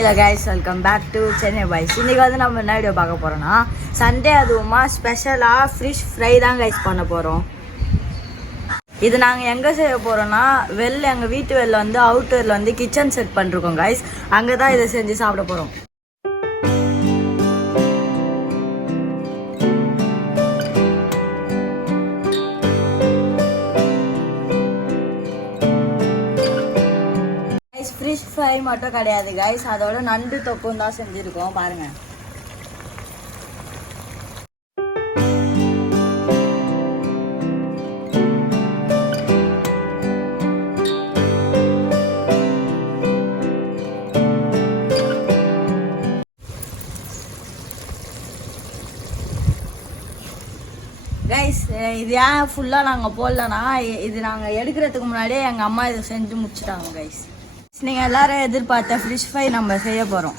Hello guys, welcome back to Chennai Boys. இன்னைக்கு வந்து நம்ம என்ன வீடியோ பார்க்க போறோம்னா சண்டே அதுவுமா ஸ்பெஷலா ஃபிஷ் ஃப்ரை தான் கைஸ் பண்ண போறோம். இது நாங்க எங்க செய்ய போறோம்னா எங்க வீட்டு வெளில வந்து அவுட்டர்ல வந்து கிச்சன் செட் பண்ணிருக்கோம் கைஸ். அங்க தான் இதை செஞ்சு சாப்பிட போறோம். ஃபிஷ் ஃப்ரை மட்டும் கிடையாது கைஸ், அதோட நண்டு தொக்கும் தான் செஞ்சுருக்கோம் பாருங்க. கைஸ் இது ஏன் ஃபுல்லாக நாங்கள் போடலன்னா இது நாங்கள் எடுக்கிறதுக்கு முன்னாடியே எங்கள் அம்மா இதை செஞ்சு முடிச்சிட்டாங்க கைஸ். நீங்கள் எல்லாரும் எதிர்பார்த்த ஃபிஷ் ஃப்ரை நம்ம செய்ய போகிறோம்.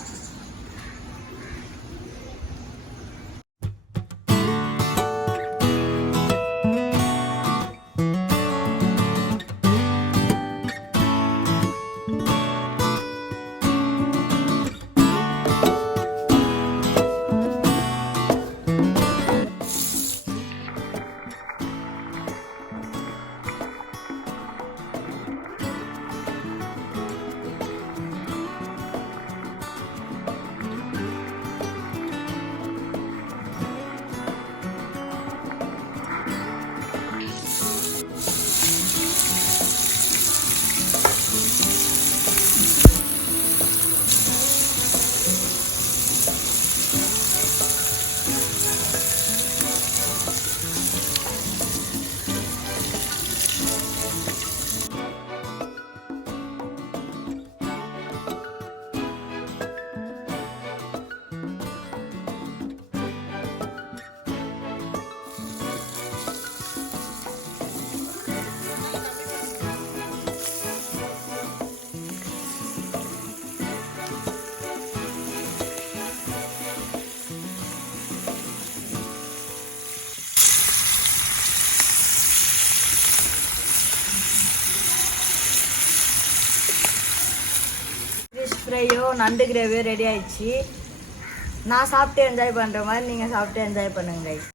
ஃபிஷ் ஃப்ரையோ நண்டு கிரேவியோ ரெடி ஆயிடுச்சு. நான் சாப்பிட்டு என்ஜாய் பண்ணுற மாதிரி நீங்கள் சாப்பிட்டு என்ஜாய் பண்ணுங்க கைஸ்.